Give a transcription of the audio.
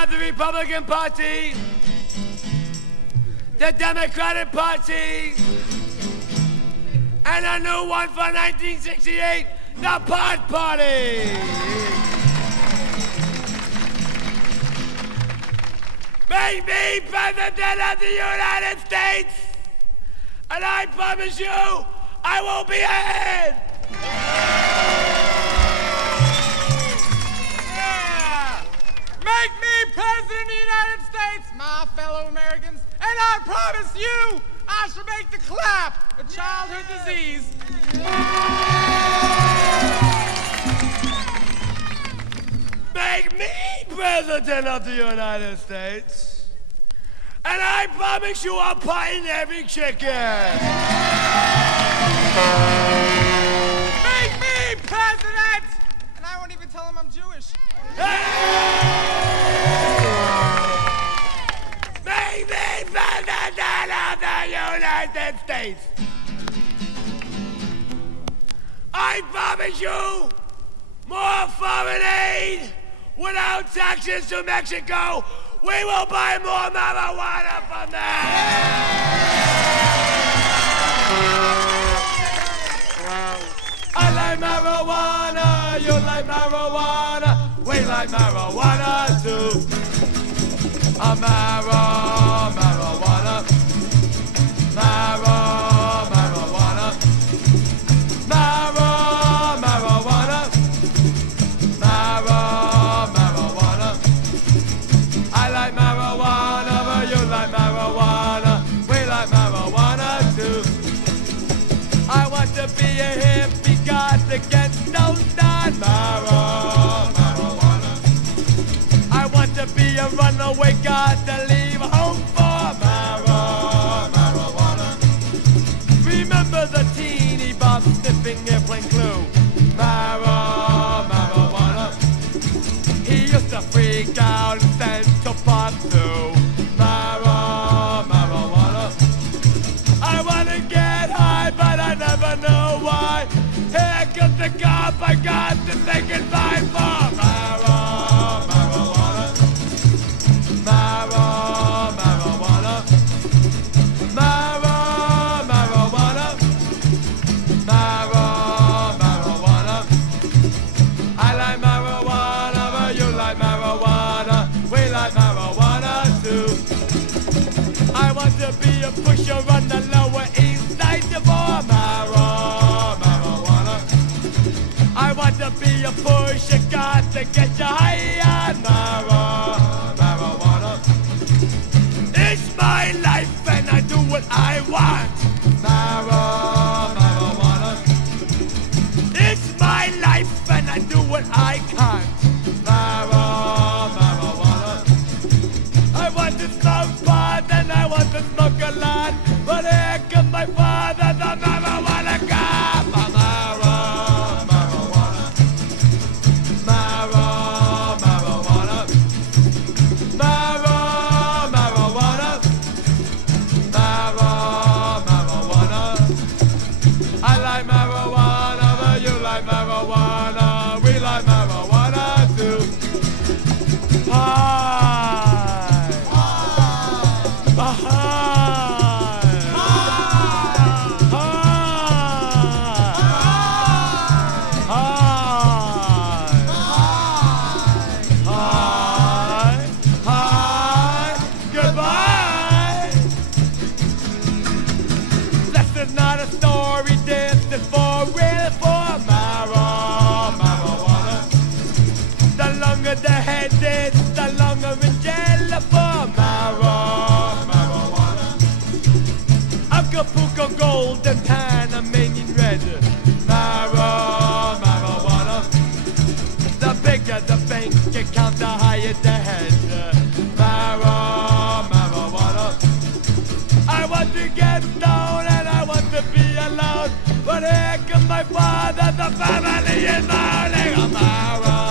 have the Republican Party, the Democratic Party, and a new one for 1968, the Pot Party. Make me President of the United States, and I promise you, I will be ahead. Yeah. Make me President of the United States, my fellow Americans, and I promise you, I shall make the clap a childhood disease. Make me President of the United States, and I promise you I'll pie every chicken. Make me President, and I won't even tell him I'm Jewish. Make me President of the United States. I promise you more foreign aid without taxes to Mexico. We will buy more marijuana from them. I like marijuana, you like marijuana, we like marijuana too. Marijuana, marijuana, marijuana, marijuana, marijuana. I like marijuana, but you like marijuana, we like marijuana too. I want to be a hippie, got to get stoned on marijuana. I want to be a runaway, got to leave home for marijuana. Remember the teeny bob sniffing airplane glue? Marijuana. He used to freak out in Central Park too. Marijuana. I wanna get high, but I never know why. Here comes the cop, I got to say goodbye for marijuana. Marijuana. Marijuana. Marijuana. I like marijuana, but you like marijuana. We like marijuana too. I want to be a pusher on the Lower East Side for marijuana. I want to be a pusher, got to get you high on marijuana. It's my life and I do what I want. Marijuana. It's my life and I do what I can't. Marijuana. I want to smoke pot and I want to smoke a lot, but here comes my father, the marijuana cop. Marijuana. Marijuana. Marijuana. Marijuana. I like marijuana, but you like marijuana. We like marijuana too. Hi. Hi. Hi. Goodbye. This is not a story, this is for real, for marijuana. The longer the head is, the longer in jail for marijuana. Acapulco gold and Panamanian red. Marijuana. The bigger the bank account, the higher the head. Marijuana. I want to get down and I want to be alone, but here comes my father, the family is mourning. Marijuana.